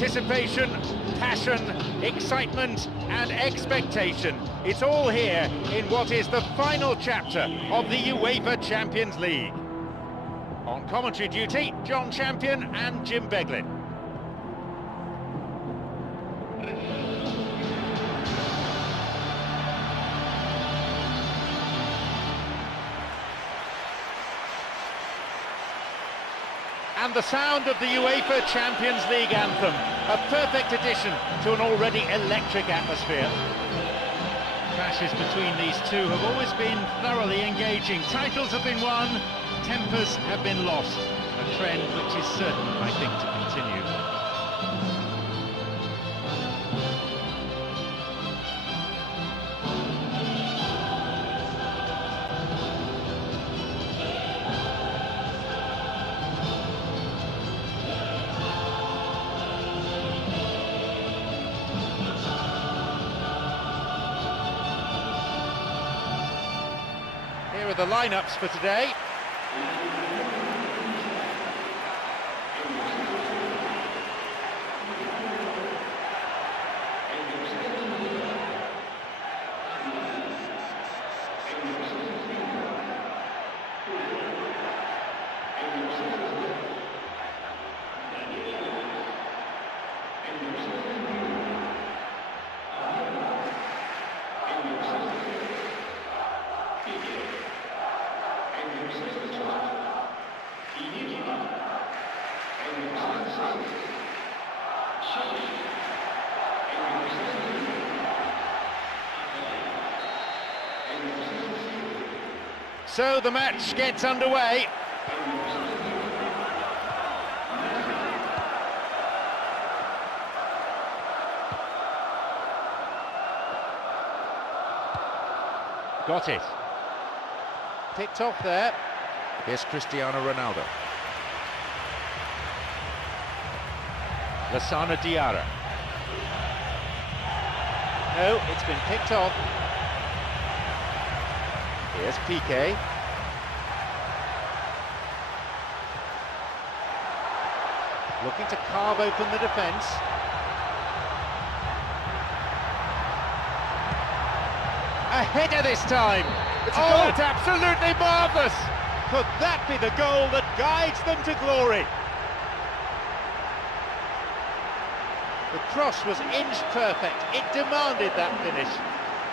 Anticipation, passion, excitement and expectation. It's all here in what is the final chapter of the UEFA Champions League. On commentary duty, John Champion and Jim Beglin. And the sound of the UEFA Champions League anthem, a perfect addition to an already electric atmosphere. Clashes between these two have always been thoroughly engaging. Titles have been won, tempers have been lost. A trend which is certain, I think, to continue. Here are the lineups for today. So the match gets underway. Got it. Picked off there. Here's Cristiano Ronaldo. Lassana Diarra. No, it's been picked off. Here's Piqué. Looking to carve open the defence. A header this time. Oh, it's absolutely marvellous. Could that be the goal that guides them to glory? The cross was inch perfect. It demanded that finish.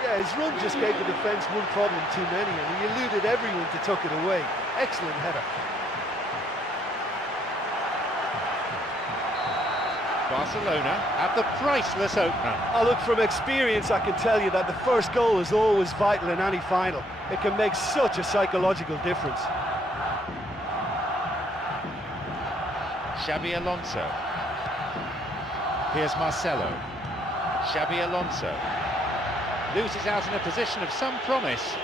Yeah, his run just gave the defence one problem too many, and he eluded everyone to tuck it away. Excellent header. Barcelona have the priceless opener. Oh, look, from experience, I can tell you that the first goal is always vital in any final. It can make such a psychological difference. Xabi Alonso. Here's Marcelo. Xabi Alonso. Loses out in a position of some promise.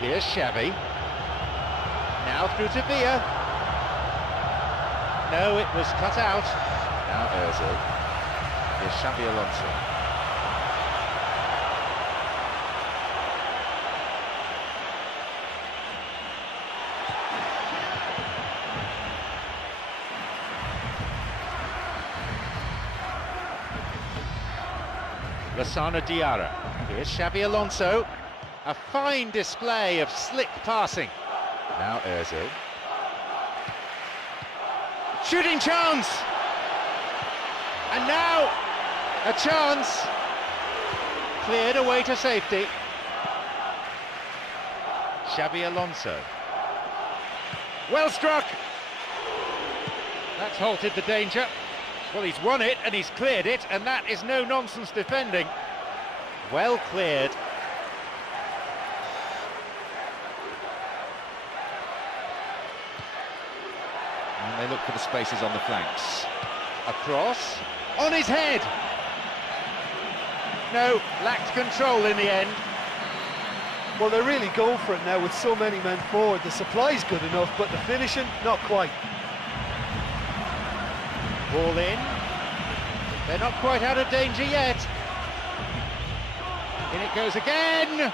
Here's Xavi. Now through to Villa. No, it was cut out. Now Ozil. Here's Xabi Alonso. Lassana Diarra. Here's Xabi Alonso. A fine display of slick passing. Now Ozil. Shooting chance! And now a chance. Cleared away to safety. Xabi Alonso. Well struck! That's halted the danger. Well, he's won it and he's cleared it, and that is no-nonsense defending. Well cleared. And they look for the spaces on the flanks. Across. On his head! No, lacked control in the end. Well, they're really going for it now with so many men forward. The supply's good enough, but the finishing, not quite. Ball in. They're not quite out of danger yet. In it goes again.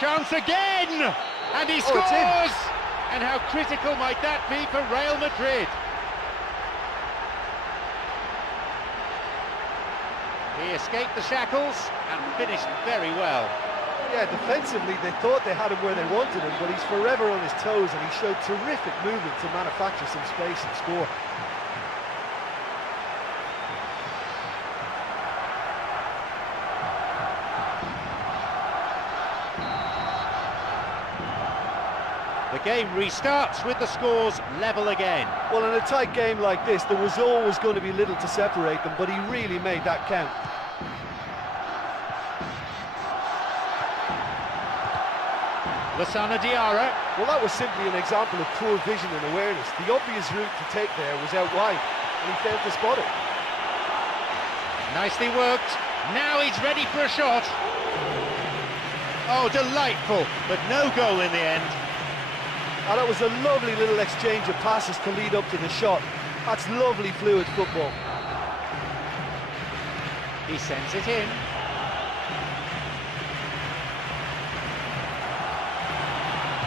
Chance again! And he scores! And how critical might that be for Real Madrid? He escaped the shackles and finished very well. Yeah, defensively they thought they had him where they wanted him, but he's forever on his toes and he showed terrific movement to manufacture some space and score. The game restarts with the scores level again. Well, in a tight game like this, there was always going to be little to separate them, but he really made that count. Lassana Diarra. Well, that was simply an example of poor vision and awareness. The obvious route to take there was out wide, and he failed to spot it. Nicely worked. Now he's ready for a shot. Oh, delightful, but no goal in the end. And that was a lovely little exchange of passes to lead up to the shot. That's lovely, fluid football. He sends it in.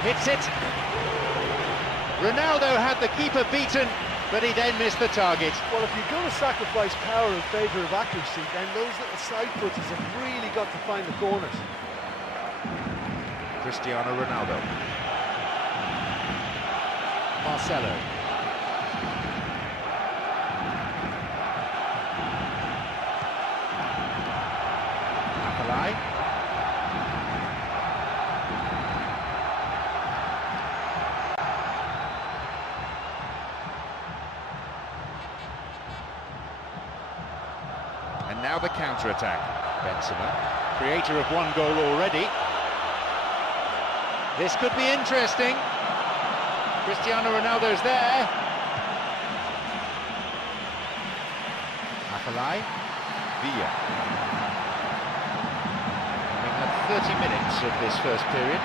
Hits it. Ronaldo had the keeper beaten, but he then missed the target. Well, if you're going to sacrifice power in favour of accuracy, then those little side touches have really got to find the corners. Cristiano Ronaldo. Marcelo. Akalai. And now the counter-attack. Benzema, creator of one goal already. This could be interesting. Cristiano Ronaldo's there. Akalai. Villa. We've had 30 minutes of this first period.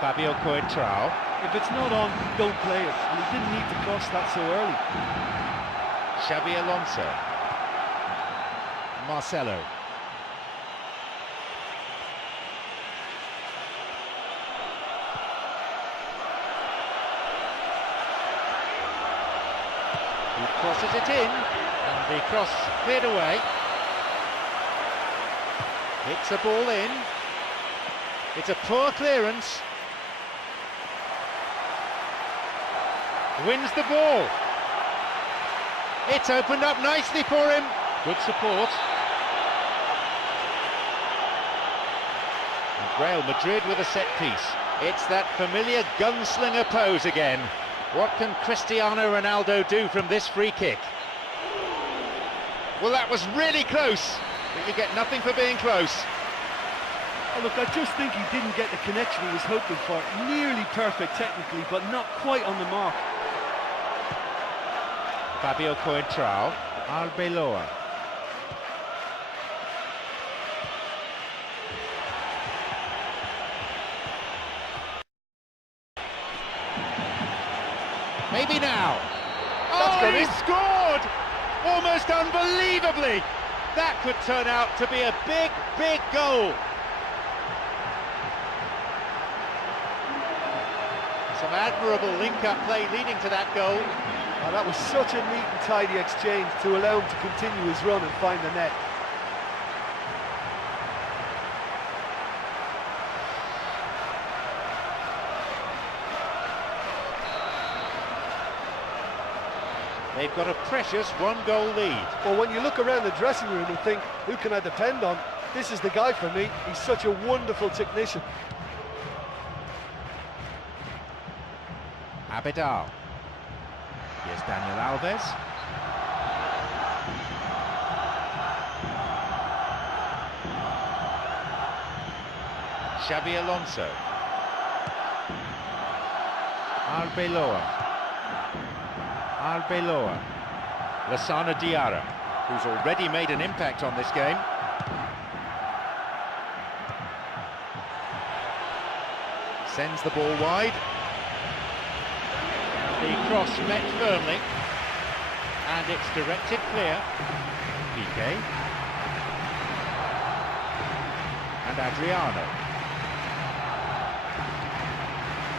Fabio Coentrao. If it's not on, don't play it. And he didn't need to cross that so early. Xabi Alonso. Marcelo. He crosses it in, and the cross cleared away. Hits the ball in. It's a poor clearance. Wins the ball. It's opened up nicely for him. Good support. And Real Madrid with a set piece. It's that familiar gunslinger pose again. What can Cristiano Ronaldo do from this free kick? Well, that was really close, but you get nothing for being close. Oh, look, I just think he didn't get the connection he was hoping for. Nearly perfect technically, but not quite on the mark. Fabio Coentrao, Arbeloa. Maybe now. Oh, he scored! Almost unbelievably. That could turn out to be a big, big goal. Some admirable link-up play leading to that goal. Oh, that was such a neat and tidy exchange to allow him to continue his run and find the net. They've got a precious one-goal lead. Well, when you look around the dressing room and think, who can I depend on? This is the guy for me. He's such a wonderful technician. Abidal. Here's Daniel Alves. Xabi Alonso. Arbeloa. Arbeloa. Lassana Diarra, who's already made an impact on this game. Sends the ball wide. The cross met firmly, and it's directed clear. Piqué. And Adriano.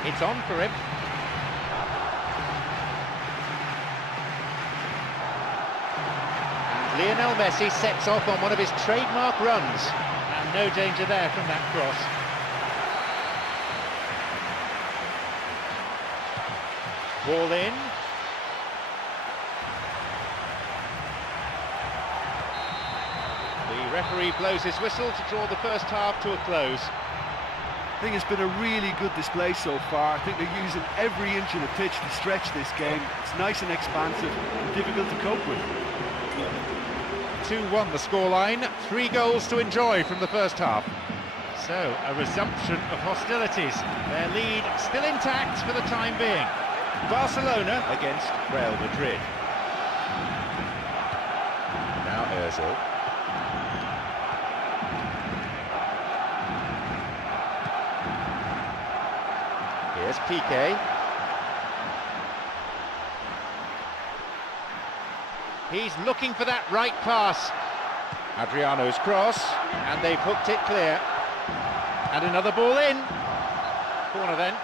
It's on for him. And Lionel Messi sets off on one of his trademark runs. And no danger there from that cross. Ball in. The referee blows his whistle to draw the first half to a close. I think it's been a really good display so far. I think they're using every inch of the pitch to stretch this game. It's nice and expansive and difficult to cope with. 2-1 the scoreline, 3 goals to enjoy from the first half. So, a resumption of hostilities. Their lead still intact for the time being. Barcelona against Real Madrid. Now Ozil. Here's Piqué. He's looking for that right pass. Adriano's cross, and they've hooked it clear. And another ball in. Corner then.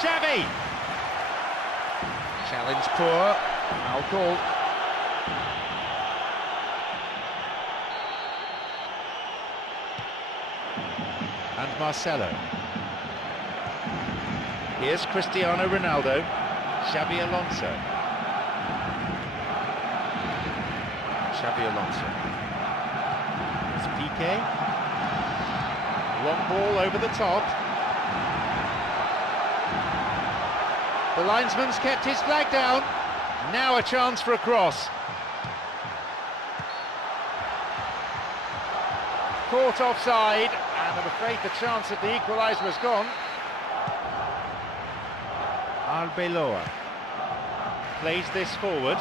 Xavi! Challenge poor. Foul called. And Marcelo. Here's Cristiano Ronaldo. Xabi Alonso. Xabi Alonso. It's Piqué. Long ball over the top. The linesman's kept his flag down. Now a chance for a cross. Caught offside, and I'm afraid the chance of the equaliser has gone. Arbeloa plays this forward.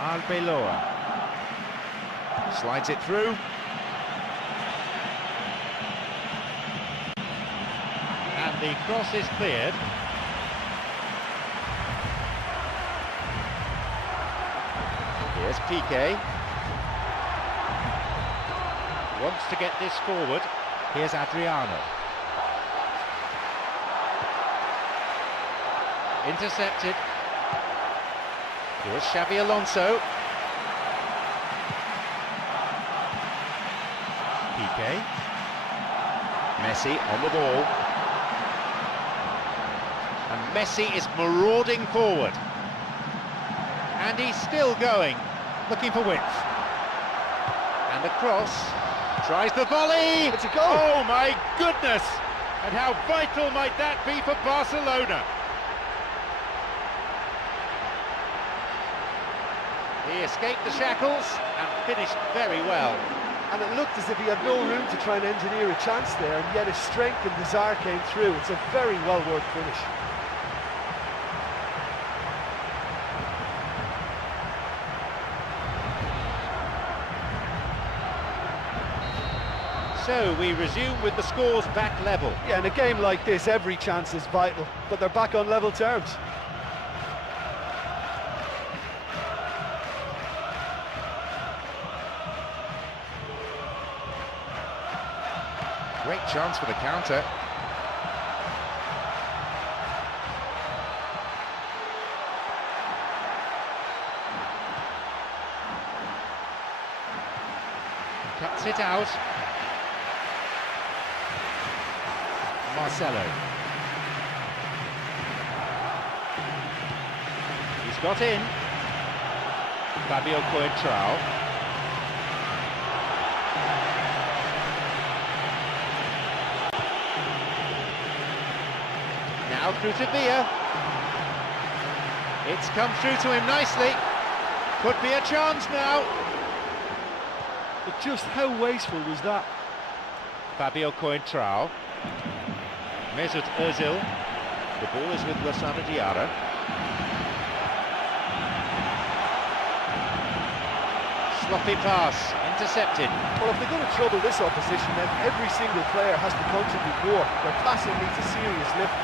Arbeloa slides it through. And the cross is cleared. Here's Piqué. Wants to get this forward. Here's Adriano. Intercepted. Here's Xabi Alonso. Piqué. Messi on the ball. And Messi is marauding forward. And he's still going, looking for width. And the cross. Tries the volley! It's a goal! Oh my goodness! And how vital might that be for Barcelona? He escaped the shackles and finished very well. And it looked as if he had no room to try and engineer a chance there, and yet his strength and desire came through. It's a very well-worked finish. So we resume with the scores back level. Yeah, in a game like this, every chance is vital, but they're back on level terms. Great chance for the counter. Cuts it out. Marcelo. He's got in. Fabio Coentrao. Now through to Villa. It's come through to him nicely. Could be a chance now. But just how wasteful was that? Fabio Coentrao. Mesut Ozil. The ball is with Lassana Diarra. Sloppy pass, intercepted. Well, if they're going to trouble this opposition, then every single player has to contribute more. Their passing needs a serious lift.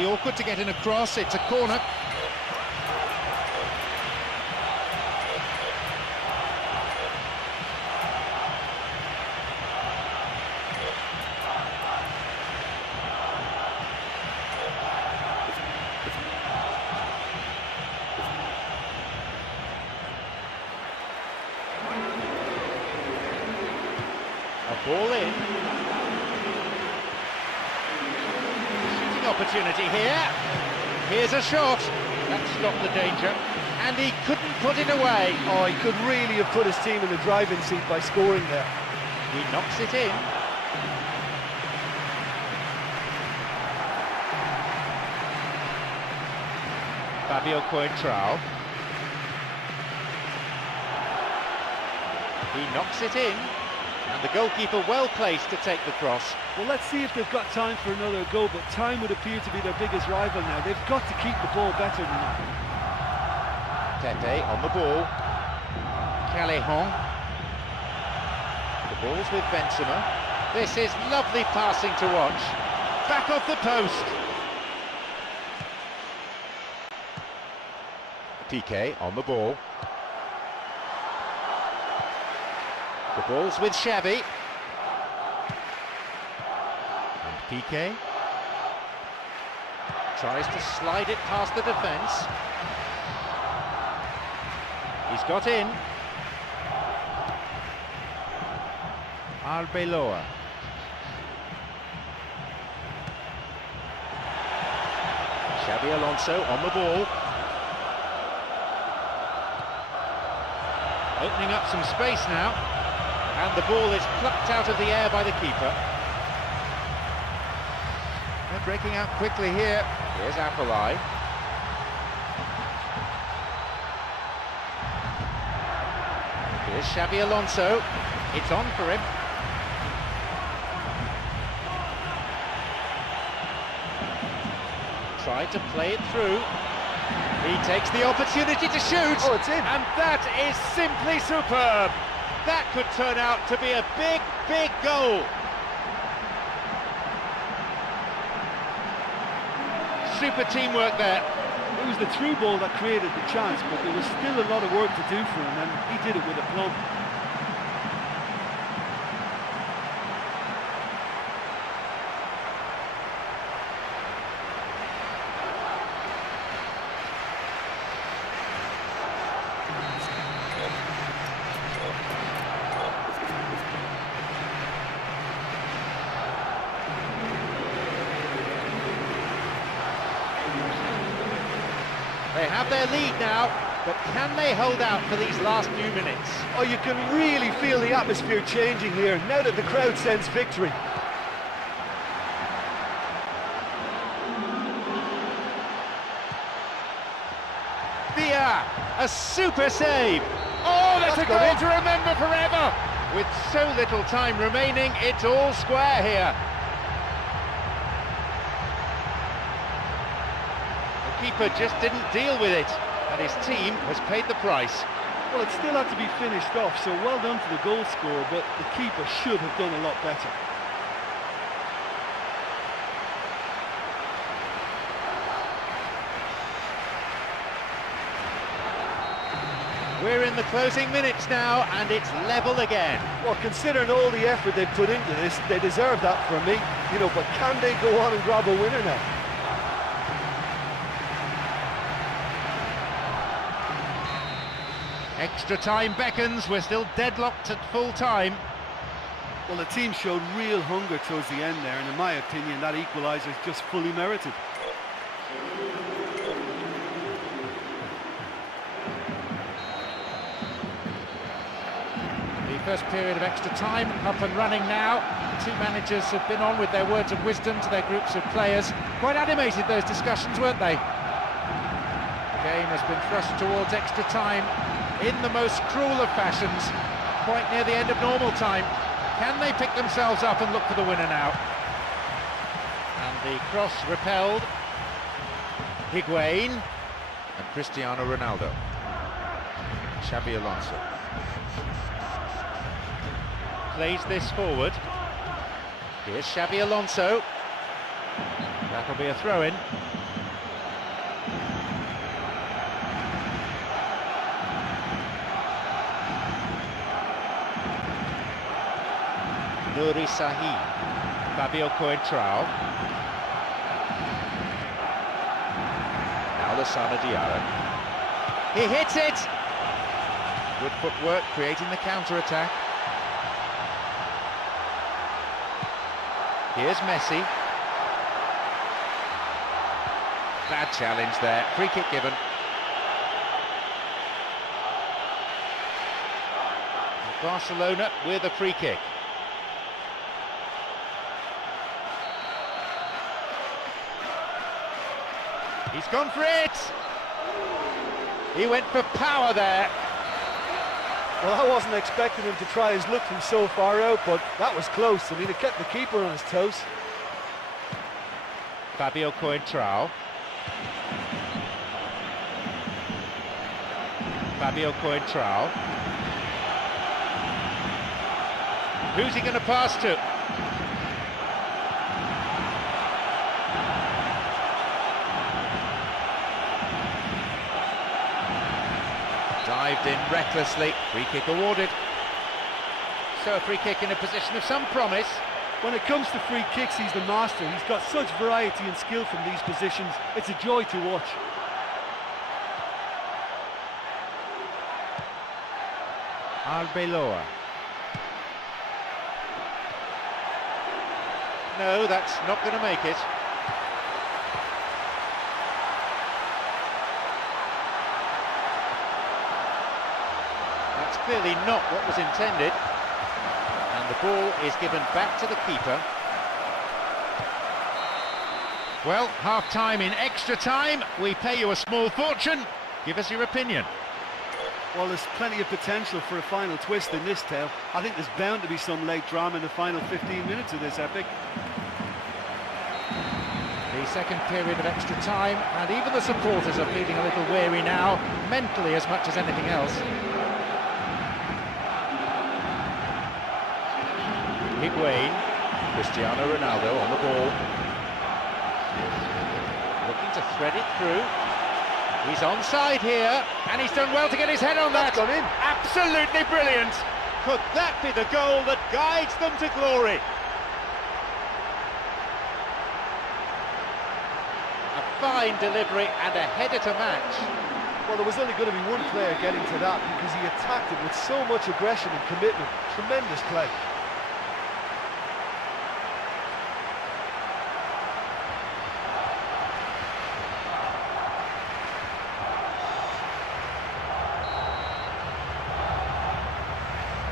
be awkward to get in a cross. It's a corner. A ball in. Shooting opportunity here. Here's a shot. That stopped the danger. And he couldn't put it away. Oh, he could really have put his team in the driving seat by scoring there. He knocks it in. Fabio Coentrao. He knocks it in. And the goalkeeper well placed to take the cross. Well, let's see if they've got time for another goal, but time would appear to be their biggest rival now. They've got to keep the ball better than that. Pepe on the ball. Callejon. The ball's with Benzema. This is lovely passing to watch. Back off the post. Piqué on the ball. The ball's with Xavi. And Piqué tries to slide it past the defence. He's got in. Arbeloa. Xabi Alonso on the ball. Opening up some space now. And the ball is plucked out of the air by the keeper. They're breaking out quickly here. Here's Apolai. Here's Xabi Alonso. It's on for him. Tried to play it through. He takes the opportunity to shoot. Oh, it's in. And that is simply superb. That could turn out to be a big, big goal. Super teamwork there. It was the through ball that created the chance, but there was still a lot of work to do for him, and he did it with aplomb. They have their lead now, but can they hold out for these last few minutes? Oh, you can really feel the atmosphere changing here, now that the crowd sense victory. Villa, a super save. Oh, that's a goal to remember forever. With so little time remaining, it's all square here. The keeper just didn't deal with it, and his team has paid the price. Well, it still had to be finished off, so well done to the goal scorer, but the keeper should have done a lot better. We're in the closing minutes now, and it's level again. Well, considering all the effort they've put into this, they deserve that from me. You know, but can they go on and grab a winner now? Extra time beckons. We're still deadlocked at full time. Well, the team showed real hunger towards the end there, and in my opinion, that equaliser is just fully merited. First period of extra time up and running now. The two managers have been on with their words of wisdom to their groups of players. Quite animated, those discussions, weren't they? The game has been thrust towards extra time in the most cruel of fashions, quite near the end of normal time. Can they pick themselves up and look for the winner now? And the cross repelled. Higuain and Cristiano Ronaldo. Xabi Alonso plays this forward. Here's Xabi Alonso. That'll be a throw-in. Nuri Sahin. Fabio Coentrao. Now Lassana Diarra. He hits it! Good footwork, creating the counter-attack. Here's Messi. Bad challenge there, free kick given. Barcelona with a free kick. He's gone for it! He went for power there. Well, I wasn't expecting him to try his luck from so far out, but that was close. I mean, it kept the keeper on his toes. Fabio Coentrao. Fabio Coentrao. Who's he going to pass to? Dived in recklessly, free kick awarded. So a free kick in a position of some promise. When it comes to free kicks, he's the master. He's got such variety and skill from these positions. It's a joy to watch. Arbeloa. No, that's not going to make it. That's clearly not what was intended. And the ball is given back to the keeper. Well, half-time in extra time. We pay you a small fortune. Give us your opinion. Well, there's plenty of potential for a final twist in this tale. I think there's bound to be some late drama in the final 15 minutes of this epic. The second period of extra time, and even the supporters are feeling a little weary now, mentally as much as anything else. Higuain, Cristiano Ronaldo on the ball. Looking to thread it through. He's onside here, and he's done well to get his head on that. That's gone in. Absolutely brilliant. Could that be the goal that guides them to glory? A fine delivery and a header to match. Well, there was only going to be one player getting to that because he attacked it with so much aggression and commitment. Tremendous play.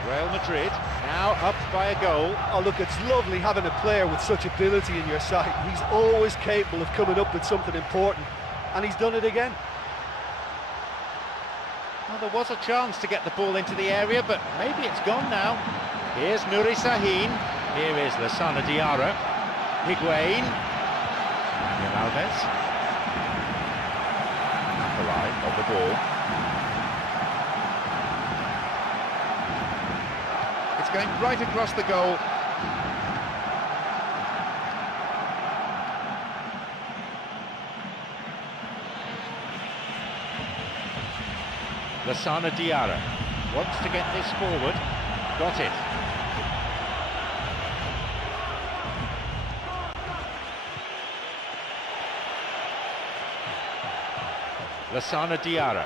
Real Madrid now up by a goal. Oh, look, it's lovely having a player with such ability in your side. He's always capable of coming up with something important, and he's done it again. Well, there was a chance to get the ball into the area, but maybe it's gone now. Here's Nuri Sahin. Here is Lassana Diarra. Higuain. Daniel Alves. Alive on the ball. It's going right across the goal. Lassana Diarra wants to get this forward. Got it. Lassana Diarra.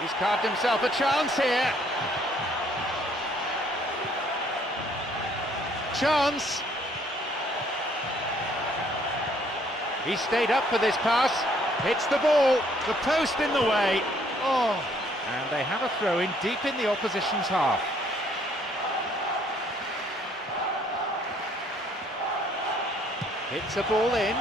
He's carved himself a chance here. Chance. He stayed up for this pass. Hits the ball. The post in the way. Oh, and they have a throw-in deep in the opposition's half. Hits a ball in.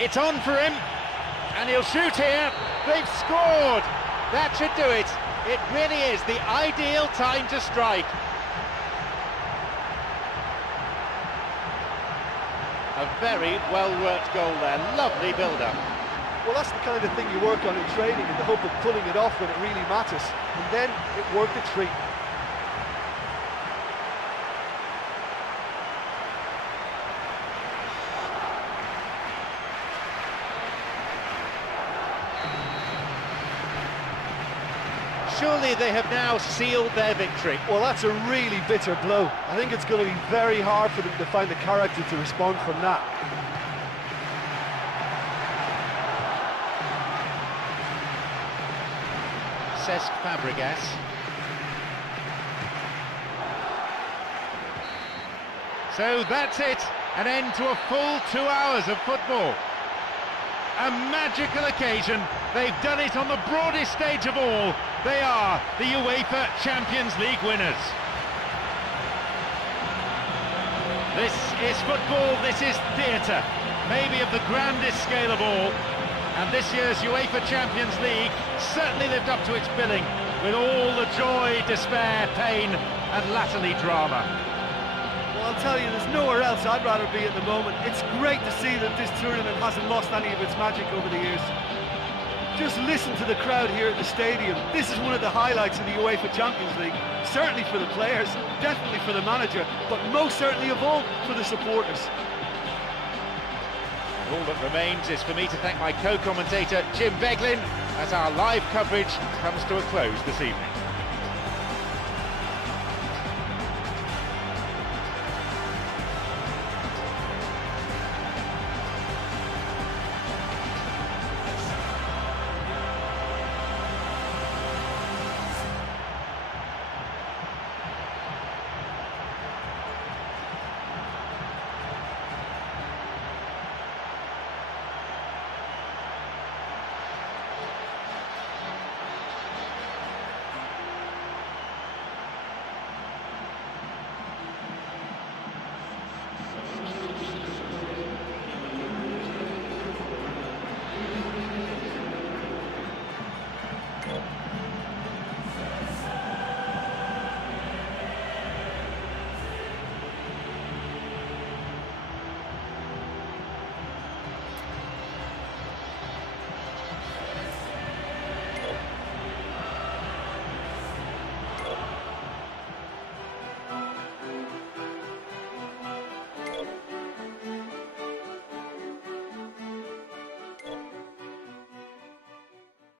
It's on for him, and he'll shoot here. They've scored. That should do it. It really is the ideal time to strike. A very well-worked goal there. Lovely build-up. Well, that's the kind of thing you work on in training in the hope of pulling it off when it really matters. And then it worked a treat. Surely they have now sealed their victory. Well, that's a really bitter blow. I think it's going to be very hard for them to find the character to respond from that. Cesc Fabregas. So that's it, an end to a full 2 hours of football. A magical occasion. They've done it on the broadest stage of all. They are the UEFA Champions League winners. This is football, this is theatre, maybe of the grandest scale of all. And this year's UEFA Champions League certainly lived up to its billing, with all the joy, despair, pain and latterly drama. Well, I'll tell you, there's nowhere else I'd rather be at the moment. It's great to see that this tournament hasn't lost any of its magic over the years. Just listen to the crowd here at the stadium. This is one of the highlights of the UEFA Champions League. Certainly for the players, definitely for the manager, but most certainly of all for the supporters. All that remains is for me to thank my co-commentator Jim Beglin as our live coverage comes to a close this evening.